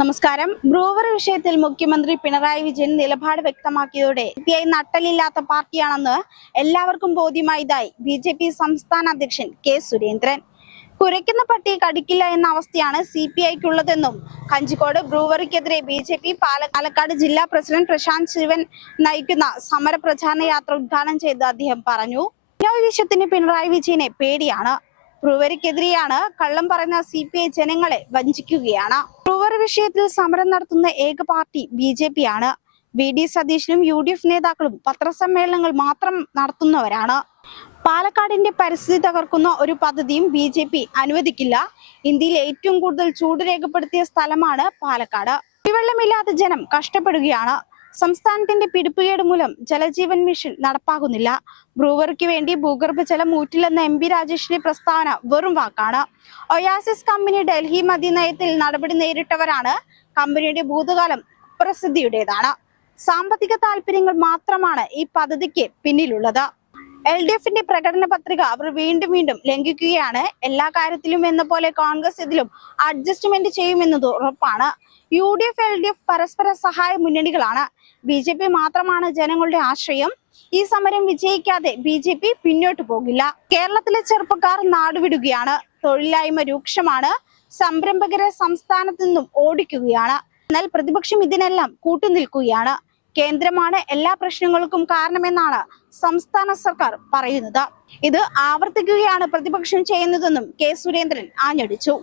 നമസ്കാരം. ബ്രൂവറി വിഷയത്തിൽ മുഖ്യമന്ത്രി പിണറായി വിജയൻ നിലപാട് വ്യക്തമാക്കിയതോടെ സി ഐ നട്ടലില്ലാത്ത പാർട്ടിയാണെന്ന് എല്ലാവർക്കും ബോധ്യമായതായി ബി ജെ പി സംസ്ഥാന അധ്യക്ഷൻ കെ സുരേന്ദ്രൻ. കുരയ്ക്കുന്ന പട്ടി കടിക്കില്ല എന്ന അവസ്ഥയാണ് സി പി ഐക്കുള്ളതെന്നും കഞ്ചിക്കോട് ബ്രൂവറിക്കെതിരെ ബി ജെ പി പാലക്കാട് ജില്ലാ പ്രസിഡന്റ് പ്രശാന്ത് ശിവൻ നയിക്കുന്ന സമര പ്രചാരണ യാത്ര ഉദ്ഘാടനം ചെയ്ത് അദ്ദേഹം പറഞ്ഞു. പിണറായി വിഷയത്തിന് പിണറായി വിജയനെ പേടിയാണ്. ബ്രൂവറിക്കെതിരെയാണ് കള്ളം പറയുന്ന സി പി ഐ ജനങ്ങളെ വഞ്ചിക്കുകയാണ്. ബ്രൂവർ വിഷയത്തിൽ സമരം നടത്തുന്ന ഏക പാർട്ടി ബി ജെ പി ആണ് വി ഡി സതീശനും യു ഡി എഫ് നേതാക്കളും പത്രസമ്മേളനങ്ങൾ മാത്രം നടത്തുന്നവരാണ്. പാലക്കാടിന്റെ പരിസ്ഥിതി തകർക്കുന്ന ഒരു പദ്ധതിയും ബി ജെ പി അനുവദിക്കില്ല. ഇന്ത്യയിൽ ഏറ്റവും കൂടുതൽ ചൂട് രേഖപ്പെടുത്തിയ സ്ഥലമാണ് പാലക്കാട്. കുടിവെള്ളമില്ലാത്ത ജനം കഷ്ടപ്പെടുകയാണ്. സംസ്ഥാനത്തിന്റെ പിടിപ്പുകേട് മൂലം ജലജീവൻ മിഷൻ നടപ്പാകുന്നില്ല. ബ്രൂവറിക്ക് വേണ്ടി ഭൂഗർഭജലം ഊറ്റില്ലെന്ന എം പി രാജേഷിന്റെ പ്രസ്താവന വെറും വാക്കാണ്. ഒയാസിസ് കമ്പനി ഡൽഹി മദ്യനയത്തിൽ നടപടി നേരിട്ടവരാണ്. കമ്പനിയുടെ ഭൂതകാലം പ്രസിദ്ധിയുടേതാണ്. സാമ്പത്തിക താല്പര്യങ്ങൾ മാത്രമാണ് ഈ പദ്ധതിക്ക് പിന്നിലുള്ളത്. എൽ ഡി എഫിന്റെ പ്രകടന പത്രിക അവർ വീണ്ടും വീണ്ടും ലംഘിക്കുകയാണ്. എല്ലാ കാര്യത്തിലും എന്ന പോലെ കോൺഗ്രസ് ഇതിലും അഡ്ജസ്റ്റ്മെന്റ് ചെയ്യുമെന്നത് ഉറപ്പാണ്. U D F L D F പരസ്പര സഹായ മുന്നണികളാണ്. ബി ജെ പി മാത്രമാണ് ജനങ്ങളുടെ ആശ്രയം. ഈ സമരം വിജയിക്കാതെ ബി ജെ പി പിന്നോട്ട് പോകില്ല. കേരളത്തിലെ ചെറുപ്പക്കാർ നാടുവിടുകയാണ്. തൊഴിലില്ലായ്മ രൂക്ഷമാണ്. സംരംഭകരെ സംസ്ഥാനത്ത് നിന്നും ഓടിക്കുകയാണ്. എന്നാൽ പ്രതിപക്ഷം ഇതിനെല്ലാം കൂട്ടുനിൽക്കുകയാണ്. കേന്ദ്രമാണ് എല്ലാ പ്രശ്നങ്ങൾക്കും കാരണമെന്നാണ് സംസ്ഥാന സർക്കാർ പറയുന്നത്. ഇത് ആവർത്തിക്കുകയാണ് പ്രതിപക്ഷം ചെയ്യുന്നതെന്നും കെ സുരേന്ദ്രൻ ആഞ്ഞടിച്ചു.